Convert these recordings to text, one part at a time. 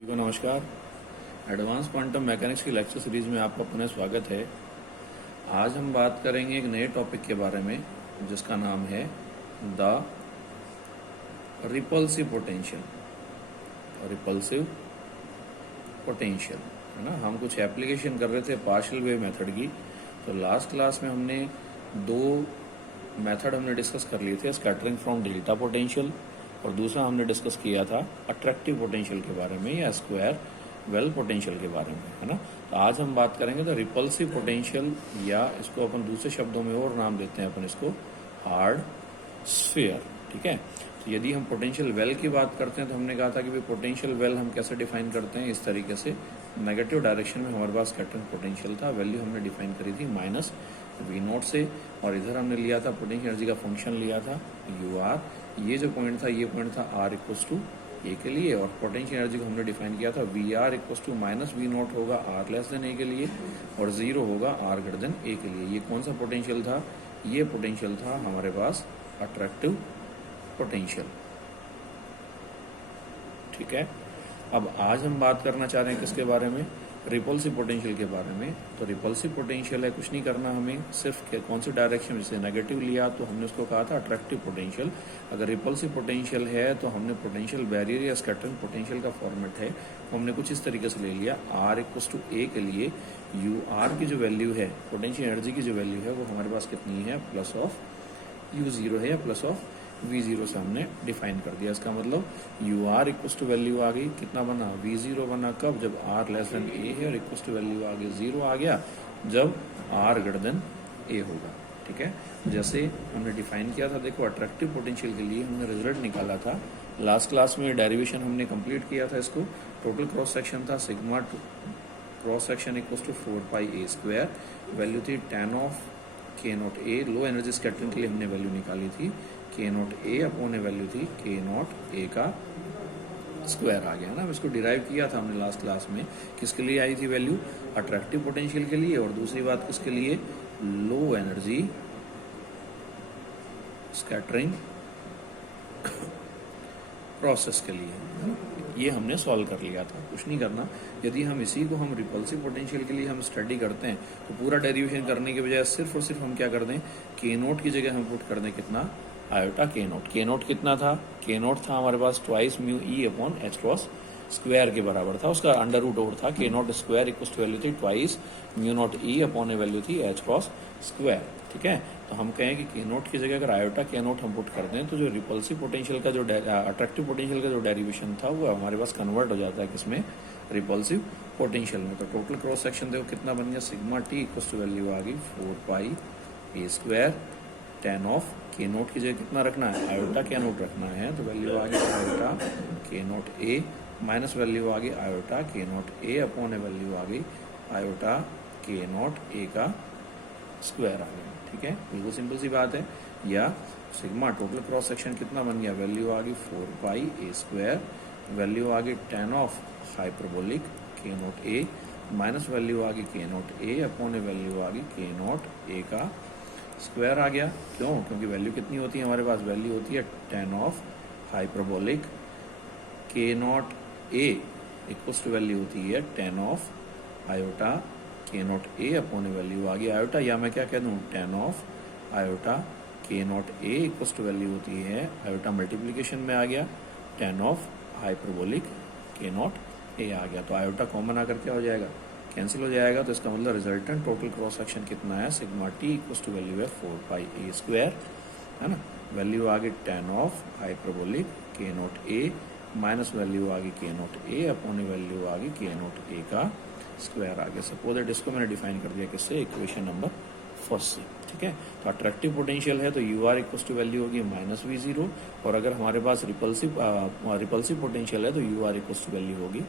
को नमस्कार। Advance quantum mechanics की लेक्चर सीरीज में आपका पुनः स्वागत है। आज हम बात करेंगे एक नए टॉपिक के बारे में जिसका नाम है the repulsive potential. Repulsive potential है ना। हम कुछ एप्लीकेशन कर रहे थे पार्शियल वेव मेथड की। तो लास्ट क्लास में हमने दो मेथड हमने डिस्कस कर लिए थे, स्कैटरिंग फ्रॉम डेल्टा पोटेंशियल और दूसरा हमने डिस्कस किया था अट्रैक्टिव पोटेंशियल के बारे में या स्क्वायर वेल पोटेंशियल के बारे में, है ना। तो आज हम बात करेंगे तो रिपल्सिव पोटेंशियल, या इसको अपन दूसरे शब्दों में और नाम देते हैं अपन इसको हार्ड स्फीयर। ठीक है। तो यदि हम पोटेंशियल वेल की बात करते हैं तो हमने कहा था कि भाई पोटेंशियल वेल हम कैसे डिफाइन करते हैं, इस तरीके से नेगेटिव डायरेक्शन में हमारे पास स्कैटरिंग पोटेंशियल था, वैल्यू हमने डिफाइन करी थी माइनस वी नॉट से, और इधर हमने लिया था पोटेंशियल एनर्जी का फंक्शन लिया था यू आर। ये जो पॉइंट था ये पॉइंट था आर इक्वल्स टू ए के लिए, और पोटेंशियल एनर्जी को हमने डिफाइन किया था V R equals to minus V naught होगा आर लेस देन ए के लिए और जीरो होगा आर ग्रेटर देन ए के लिए। ये कौन सा पोटेंशियल था? ये पोटेंशियल था हमारे पास अट्रैक्टिव पोटेंशियल। ठीक है। अब आज हम बात करना चाह रहे हैं किसके बारे में? रिपल्सिव पोटेंशियल के बारे में। तो रिपल्सिव पोटेंशियल है, कुछ नहीं करना हमें, सिर्फ कौन सी डायरेक्शन में, जैसे नेगेटिव लिया तो हमने उसको कहा था अट्रैक्टिव पोटेंशियल। अगर रिपल्सिव पोटेंशियल है तो हमने पोटेंशियल बैरियर या स्कैटरिंग पोटेंशियल का फॉर्मेट है तो हमने कुछ इस तरीके से ले लिया। आर इक्वल्स टू ए के लिए यू आर की जो वैल्यू है, पोटेंशियल एनर्जी की जो वैल्यू है वो हमारे पास कितनी है? प्लस ऑफ यू जीरो है या प्लस ऑफ वी जीरो से हमने डिफाइन कर दिया। इसका मतलब U R equals to value आ गई, कितना बना? वी जीरो बना। कब? जब आर लेस देन ए है और इक्वल्स टू वैल्यू आ गई जीरो आ गया जब आर ग्रेटर देन ए होगा। ठीक है। जैसे हमने डिफाइन किया था, देखो अट्रैक्टिव पोटेंशियल के लिए हमने रिजल्ट निकाला था लास्ट क्लास में, डेरिवेशन हमने कंप्लीट किया था। इसको टोटल क्रॉस सेक्शन था sigma cross section equals to 4 pi A square, value थी tan of K naught A. Low energy scattering के लिए हमने वैल्यू निकाली थी K naught A upon A, value थी के नॉट ए का स्क्वायर आ गया ना। इसको डिराइव किया था हमने लास्ट क्लास में। किसके लिए आई थी वैल्यू? अट्रैक्टिव पोटेंशियल के लिए, और दूसरी बात किसके लिए? लो एनर्जी स्कैटरिंग प्रोसेस के लिए। ये हमने सॉल्व कर लिया था, कुछ नहीं करना। यदि हम इसी को हम रिपल्सिव पोटेंशियल के लिए हम स्टडी करते हैं तो पूरा डेरिवेशन करने के बजाय सिर्फ और सिर्फ हम क्या कर दें, के नोट की जगह हम पुट कर दें कितना? Iota K note. के नोट कितना था? के नोट था हमारे पास twice mu E upon H cross square के बराबर था, उसका अंडर रूट और था। K naught square equal to value थी twice mu naught E upon A, value थी एच क्रॉस स्क्वायर। ठीक है। तो हम कहें कि के नोट की जगह अगर आयोटा के नोट हम पुट कर दें तो जो रिपल्सिव पोटेंशियल का जो अट्रैक्टिव पोटेंशियल का जो डेरिवेशन था वो हमारे पास कन्वर्ट हो जाता है किसमें? रिपल्सिव पोटेंशियल में। तो टोटल क्रॉस सेक्शन देखो कितना बन गया? Sigma T equal to value आ गई 4 pi A square tan of K naught की जगह कितना रखना है? आयोटा के नोट रखना है, तो वैल्यू आ गई आयोटा के नोट ए माइनस वैल्यू आ गई iota K note A upon A, value आ गई आयोटा के नोट ए का स्क्वायर आ गया। ठीक है, बिल्कुल सिंपल सी बात है। या सिग्मा टोटल क्रॉस सेक्शन कितना बन गया? वैल्यू आ गई 4 पाई ए स्क्वायर, वैल्यू आ गई tan ऑफ हाइपरबोलिक के नोट ए माइनस वैल्यू आ गई के note A upon A, value आ गई के नोट ए का स्क्वायर आ गया। क्यों? क्योंकि वैल्यू कितनी होती है हमारे पास? वैल्यू होती है tan of hyperbolic K naught A equals to value होती है tan of iota K naught A upon A, value आ गई आयोटा, या मैं क्या कह दूं? tan of iota K naught A equals to value होती है आयोटा मल्टीप्लीकेशन में आ गया tan of hyperbolic K naught A आ गया। तो आयोटा कॉमन आकर क्या हो जाएगा? कैंसिल हो जाएगा। तो इसका मतलब रिजल्टेंट टोटल क्रॉस सेक्शन कितना है? Sigma T equals to value है 4 पाई ए स्क्वायर, है ना। वैल्यू आ गई tan of hyperbolic K naught A minus value आ गई K naught A upon value आ गई के नॉट ए का स्क्वायर आ गया। सपोज दैट इसको मैंने डिफाइन कर दिया किससे? इक्वेशन नंबर फर्स्ट से। ठीक है। तो अट्रैक्टिव पोटेंशियल है तो U R equals to value होगी माइनस वी जीरो, और अगर हमारे पास रिपल्सिव पोटेंशियल है तो U R equals to value होगी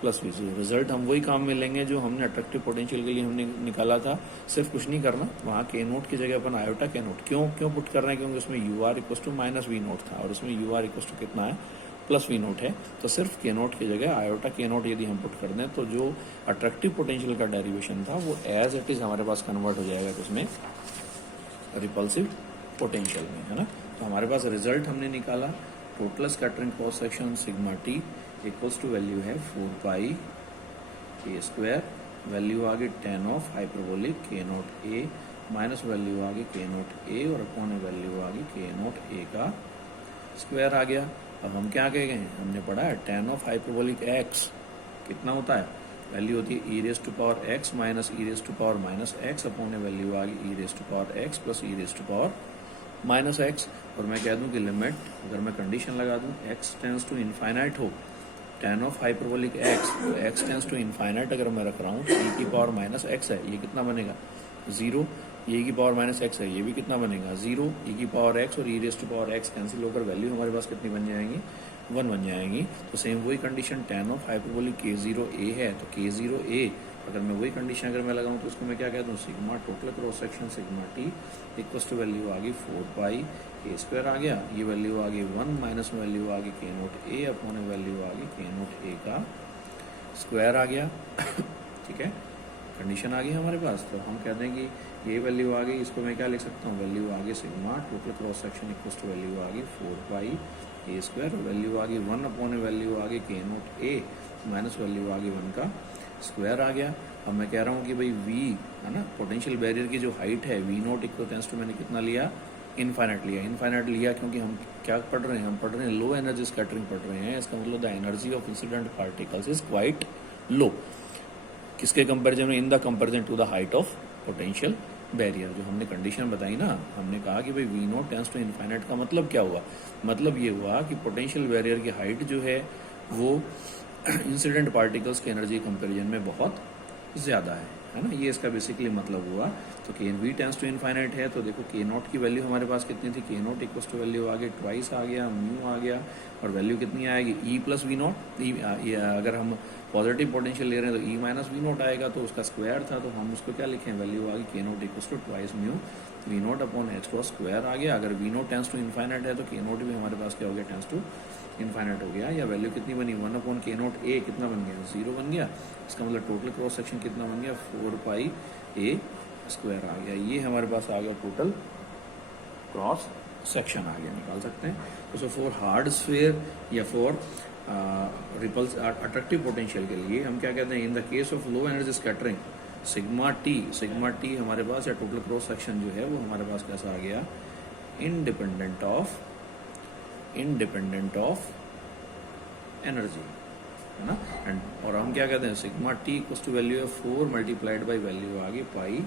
प्लस वी जीरो। रिजल्ट हम वही काम में लेंगे जो हमने अट्रैक्टिव पोटेंशियल के लिए हमने निकाला था, सिर्फ कुछ नहीं करना। वहाँ के नोट की जगह अपन आयोटा के नोट क्यों पुट कर रहे हैं? क्योंकि उसमें U R equals to minus V naught था और उसमें यू आर इक्वल्स टू कितना है? प्लस वी नोट है। तो सिर्फ के नोट की जगह आयोटा के नोट यदि हम पुट कर दें तो जो अट्रैक्टिव पोटेंशियल का डेरिवेशन था वो एज इट इज हमारे पास कन्वर्ट हो जाएगा उसमें रिपल्सिव पोटेंशियल में, है ना। तो हमारे पास रिजल्ट हमने निकाला total scattering cross section sigma T equals to value है 4 पाई ए स्क्वायर, वैल्यू आ गई tan of hyperbolic K naught A minus value आ गई के नॉट ए और अपॉन वैल्यू आ गई के नॉट ए का स्क्वायर आ गया। अब हम क्या कह गए, हमने पढ़ा है टेन ऑफ हाइपरबोलिक एक्स कितना होता है, वैल्यू होती है E raise to power X minus E raise to power minus X upon value आ गई E raise to power X plus E raise to power minus X. और मैं कह दूं कि लिमिट, अगर मैं कंडीशन लगा दूं एक्स टेंस टू इनफाइनाइट हो, टेन ऑफ हाइपरबोलिक एक्स, तो एक्स टेंस टू इनफाइनाइट अगर मैं रख रहा हूँ तो ई की पावर माइनस एक्स है, ये कितना बनेगा जीरो, ये की पावर माइनस एक्स है, ये भी कितना बनेगा जीरो, ई की पावर एक्स और E raise to power X cancel होकर वैल्यू हमारे पास कितनी बन जाएंगी 1 बन जाएंगी। तो सेम वही कंडीशन टेन ऑफ हाइपरबोलिक के जीरो ए है, तो के जीरो ए अगर मैं वही कंडीशन अगर मैं लगाऊं तो उसको मैं क्या कहता हूँ sigma total cross section sigma T equals to value आ गई 4 पाई ए स्क्वायर आ गया, ये वैल्यू आ गई 1 माइनस वैल्यू आ गई के नोट ए अपॉन वैल्यू आ गई के नोट ए का स्क्वायर आ गया। ठीक है, कंडीशन आ गई हमारे पास। तो हम कहते हैं कि ये वैल्यू आ गई, इसको मैं क्या लिख सकता हूँ, वैल्यू आ गई sigma total cross section equals to value आ गई 4 पाई ए स्क्वायर, वैल्यू आ गई 1 अपॉन वैल्यू आ गई के नोट ए माइनस वैल्यू आ गई 1 का स्क्वायर आ गया। अब मैं कह रहा हूँ कि भाई वी है ना, पोटेंशियल बैरियर की जो हाइट है V naught equal tends to मैंने कितना लिया, इनफाइनाइट लिया। इनफाइनाइट लिया क्योंकि हम क्या पढ़ रहे हैं, हम पढ़ रहे हैं लो एनर्जी स्कैटरिंग पढ़ रहे हैं। इसका मतलब the energy of incident particles is quite low, किसके कंपेरिजन में, in the comparison to the height of potential barrier. जो हमने कंडीशन बताई ना, हमने कहा कि भाई V naught tends to infinite का मतलब क्या हुआ, मतलब ये हुआ कि पोटेंशियल बैरियर की हाइट जो है वो इंसिडेंट पार्टिकल्स के एनर्जी कंपेरिजन में बहुत ज़्यादा है ना, ये इसका बेसिकली मतलब हुआ। तो के वी टेंस टू इनफाइनाइट है, तो देखो के नॉट की वैल्यू हमारे पास कितनी थी, K naught equals to value आ गई ट्वाइस आ गया, म्यू आ गया, और वैल्यू कितनी आएगी ई प्लस वी नॉट। अगर हम पॉजिटिव पोटेंशियल ले रहे हैं तो ई माइनस वी नॉट आएगा, तो उसका स्क्वायर था, तो हम उसको क्या लिखें, वैल्यू आ गई K naught equals to twice mu V naught upon H का स्क्वायर आ गया। अगर V naught tends to infinite है तो के नॉट भी हमारे पास क्या हो गया, टेंस टू इनफाइनाइट हो गया। या वैल्यू कितनी बनी, 1 अपॉन के नॉट ए कितना बन गया, 0 बन गया। इसका मतलब टोटल क्रॉस सेक्शन कितना बन गया, 4 पाई ए स्क्वायर आ गया। ये हमारे पास आ गया टोटल क्रॉस सेक्शन आ गया, निकाल सकते हैं। तो फॉर हार्ड स्फीयर या फॉर रिपल्स अट्रैक्टिव पोटेंशियल के लिए हम क्या कहते हैं, इन the case of low energy scattering sigma T हमारे पास या टोटल क्रॉस सेक्शन जो है वो हमारे पास कैसा आ गया, इंडिपेंडेंट ऑफ एनर्जी है ना। एंड और हम क्या कहते हैं, sigma T equals to value है 4 मल्टीप्लाइड बाई वैल्यू आ गई पाई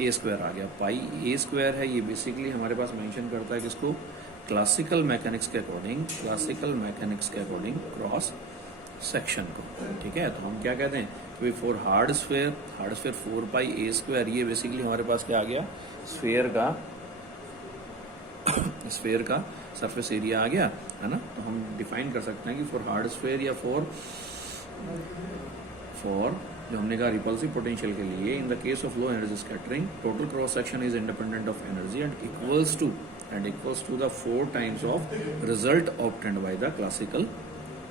ए स्क्वायर आ गया। पाई ए स्क्वायर है, ये बेसिकली हमारे पास मेंशन करता है किसको, क्लासिकल मैकेनिक्स के अकॉर्डिंग क्रॉस सेक्शन को। ठीक है, तो हम क्या कहते हैं कि for hard sphere 4 pi A square, ये बेसिकली हमारे पास क्या आ गया, स्फीयर का सरफेस एरिया आ गया है ना। तो हम डिफाइन कर सकते हैं कि फॉर हार्ड स्फीयर या फॉर जो हमने कहा रिपल्सिव पोटेंशियल के लिए, in the case of low energy scattering total cross section is independent of energy and equals to the 4 times of result obtained by the classical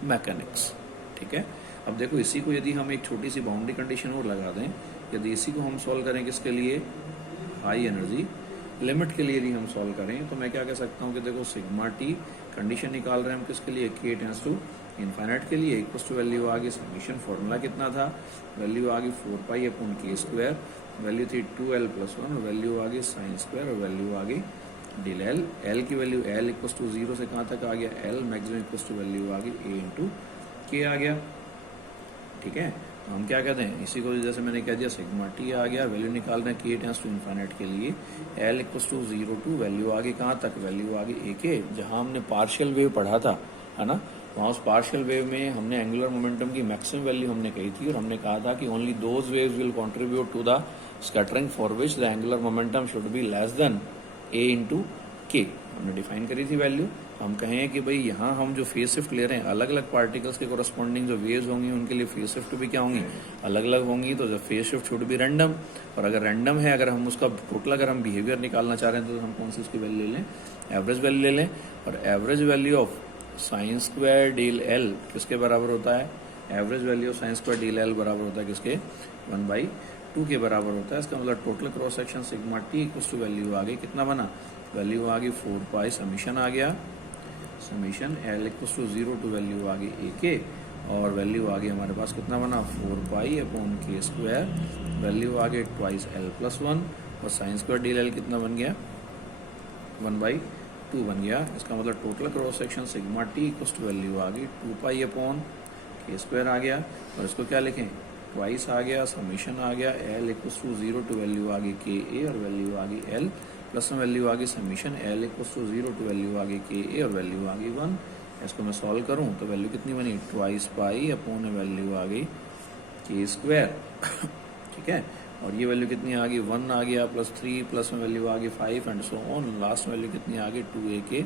mechanics. ठीक है, अब देखो इसी को यदि हम एक छोटी सी बाउंड्री कंडीशन और लगा दें, यदि इसी को हम सॉल्व करें किसके लिए, हाई एनर्जी लिमिट के लिए यदि हम सॉल्व करें, तो मैं क्या कह सकता हूँ कि देखो सिग्मा टी कंडीशन निकाल रहे हैं हम किसके लिए, के टेंस टू इनफाइनाइट के लिए, इक्वल्स टू वैल्यू आ गई समीशन, फॉर्मूला कितना था, वैल्यू आ गई 4 pi upon K square, value थी 2l + 1, वैल्यू आ गई साइन स्क्वायर, और वैल्यू आ गई डिल एल। एल की वैल्यू एल इक्वल्स टू 0 से कहाँ तक आ गया, L maximum equals to value आ गई ए इंटू के आ गया। ठीक है, तो हम क्या कहते हैं, इसी को जैसे मैंने कह दिया सिग्मा टी आ गया, वैल्यू निकाल रहे हैं के टेंस टू इनफाइनाइट के लिए, L equals to 0 to value आ गई कहाँ तक, वैल्यू आ गई ए के। जहाँ हमने पार्शियल वेव पढ़ा था है ना, वहाँ उस पार्शियल वेव में हमने एंगुलर मोमेंटम की मैक्सिमम वैल्यू हमने कही थी, और हमने कहा था कि only those waves will contribute to the scattering for which the angular momentum should be less than a into k, हमने डिफाइन करी थी वैल्यू। हम कहें कि भाई यहाँ हम जो फेज शिफ्ट ले रहे हैं, अलग अलग पार्टिकल्स के कोरस्पॉन्डिंग जो वेव्स होंगी उनके लिए फेज शिफ्ट भी क्या होंगी, अलग अलग होंगी। तो जो phase shift should be random, और अगर रैंडम है, अगर हम उसका टोटल अगर हम बिहेवियर निकालना चाह रहे हैं, तो हम कौन सी उसकी वैल्यू ले लें, एवरेज वैल्यू ले लें। और average value of sine square deal L किसके बराबर होता है, average value of sine square deal L बराबर होता है किसके, 1/2 के बराबर होता है। इसका मतलब total cross section sigma T equals to value आ गई कितना बना, वैल्यू आ गई 4 पाई समीशन आ गया, summation L equals to 0 to value आ गई ए के, और वैल्यू आ गई हमारे पास कितना बना 4π/k², वैल्यू आ गई ट्वाइस l+1 और साइन स्क्वायर DL कितना बन गया 1/2 बन गया। इसका मतलब total cross section sigma T value आ गई 2π/k² आ गया और इसको क्या लिखें ट्वाइस आ गया, समीशन आ गया l=0 टू वैल्यू आ गई KA और वैल्यू आ गई L प्लस में वैल्यू आ गई समीशन l=0 टू वैल्यू आ गई KA और वैल्यू आ गई 1। इसको मैं सॉल्व करूं तो वैल्यू कितनी बनी ट्वाइस π/, वैल्यू आ गई k²। ठीक है, और ये वैल्यू कितनी आ गई 1 आ गया प्लस 3 प्लस में वैल्यू आ गई 5 and so on. Last value कितनी आ गई 2AK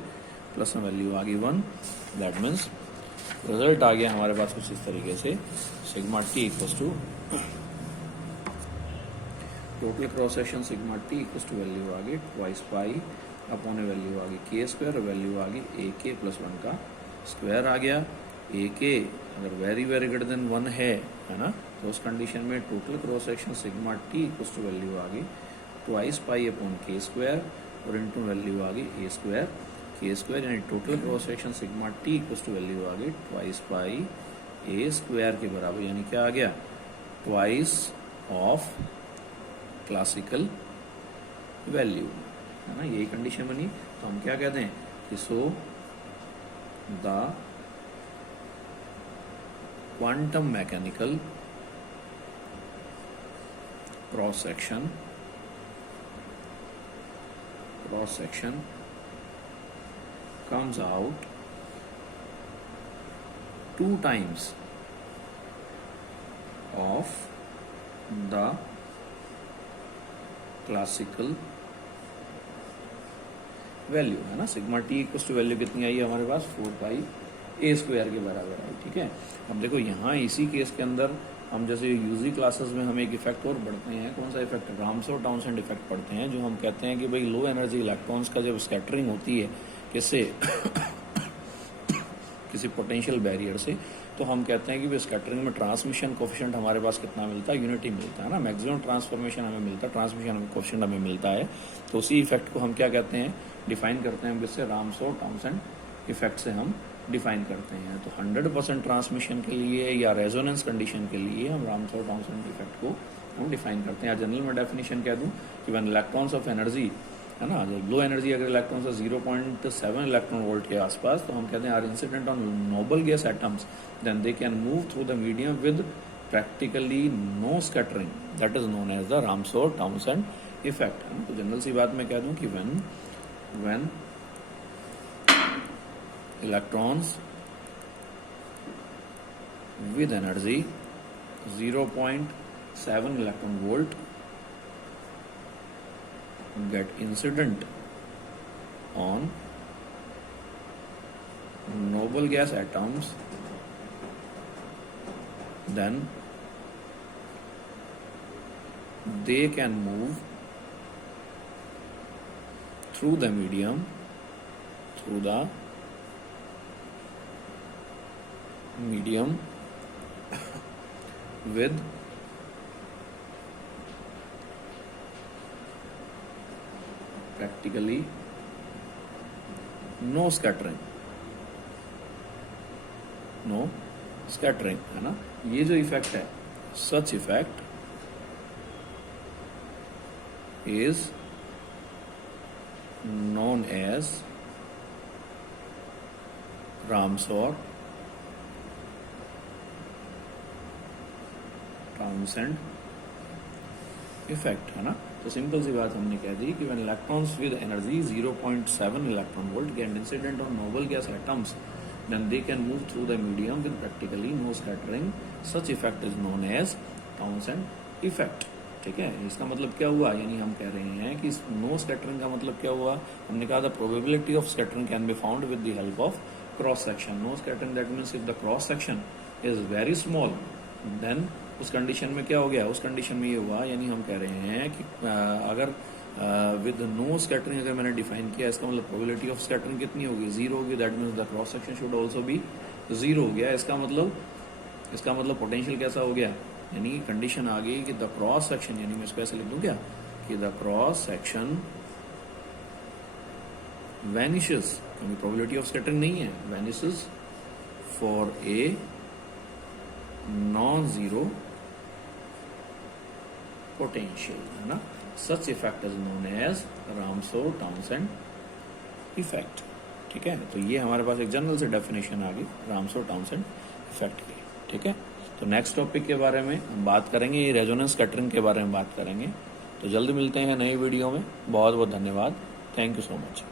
प्लस में वैल्यू आ गई 1। दैट मीन्स रिजल्ट आ गया हमारे पास कुछ इस तरीके से sigma T equals to total cross section sigma T equals to value आ गई ट्वाइस π/, वैल्यू आ गई k² और वैल्यू आ गई AK + 1 का स्क्वायर आ गया। AK अगर वेरी ग्रेटर देन 1 है ना, तो उस कंडीशन में total cross section sigma T equals to value आ गई ट्वाइस π/k² और इनटू वैल्यू आ गई A² k² यानी total cross section sigma T equals to value आ गई ट्वाइस π/A² के बराबर, यानी क्या आ गया ट्वाइस ऑफ क्लासिकल वैल्यू, है ना, यही कंडीशन बनी। तो हम क्या कहते हैं कि so the quantum mechanical cross section comes out 2 times of the classical value, है ना। Sigma T equals to value कितनी आई है हमारे पास 4πA² के बराबर आई। ठीक है, अब देखो यहाँ इसी केस के अंदर हम जैसे यूजी क्लासेस में हम एक इफेक्ट और पढ़ते हैं, कौन सा इफेक्ट रामसो टाउनसेंड इफेक्ट पढ़ते हैं, जो हम कहते हैं कि भाई लो एनर्जी इलेक्ट्रॉन्स का जब स्कैटरिंग होती है किससे किसी पोटेंशियल बैरियर से, तो हम कहते हैं कि भाई स्कैटरिंग में ट्रांसमिशन कोफिशिएंट हमारे पास कितना मिलता है यूनिटी मिलता है ना, मैक्सिमम ट्रांसफॉर्मेशन हमें मिलता है, ट्रांसमिशन कोफिशिएंट हमें मिलता है। तो उसी इफेक्ट को हम क्या कहते हैं डिफाइन करते हैं किससे रामसो टाउनसेंड इफेक्ट से हम डिफाइन करते हैं। तो 100% ट्रांसमिशन के लिए या रेजोनेंस कंडीशन के लिए हम रामसो टाउनसेंड इफेक्ट को हम डिफाइन करते हैं। जनरल में डेफिनेशन कह दूं कि व्हेन इलेक्ट्रॉन्स ऑफ एनर्जी, है ना, जो लो एनर्जी अगर इलेक्ट्रॉन्स है 0.7 इलेक्ट्रॉन वोल्ट के आसपास, तो हम कहते हैं are incident on noble gas atoms then they can move through the medium with practically no scattering, that is known as the Ramsauer Townsend effect. तो जनरल सी बात मैं कह दूं कि when electrons with energy 0.7 electron volt get incident on noble gas atoms, then they can move through the medium with practically no scattering, है ना। ये जो इफेक्ट है, such effect is known as Ramsauer Townsend effect, है ना। तो simple सी बात हमने कह दी कि when electrons with energy 0.7 electron volt get incident on noble gas atoms then they can move through the medium with practically no scattering, such effect is known as Townsend effect. ठीक है, इसका मतलब क्या हुआ, यानी हम कह रहे हैं कि नो स्कैटरिंग का मतलब क्या हुआ, हमने कहा था probability of scattering can be found with the help of cross section. No scattering that means if the cross section is very small then उस कंडीशन में क्या हो गया, उस कंडीशन में ये हुआ, यानी हम कह रहे हैं कि अगर विद नो स्कैटरिंग अगर मैंने डिफाइन किया, इसका मतलब प्रोबेबिलिटी ऑफ स्कैटरिंग कितनी होगी 0 होगी, that means the cross section should also be 0 हो गया। इसका मतलब पोटेंशियल कैसा हो गया, यानी कंडीशन आ गई कि द क्रॉस सेक्शन, यानी मैं इसको ऐसे लिख दूं क्या कि द क्रॉस सेक्शन वैनिशेस, क्योंकि प्रोबेबिलिटी ऑफ स्कैटरिंग नहीं है, vanishes for a non zero potential, है ना। Such effect is known as Ramsauer Townsend effect, ठीक है। तो ये हमारे पास एक जनरल से डेफिनेशन आ गई रामसो-टाउनसेंड इफेक्ट की, ठीक है। तो नेक्स्ट टॉपिक के बारे में हम बात करेंगे, ये रेजोनेंस स्कैटरिंग के बारे में बात करेंगे। तो जल्दी मिलते हैं नई वीडियो में। बहुत बहुत धन्यवाद। Thank you so much.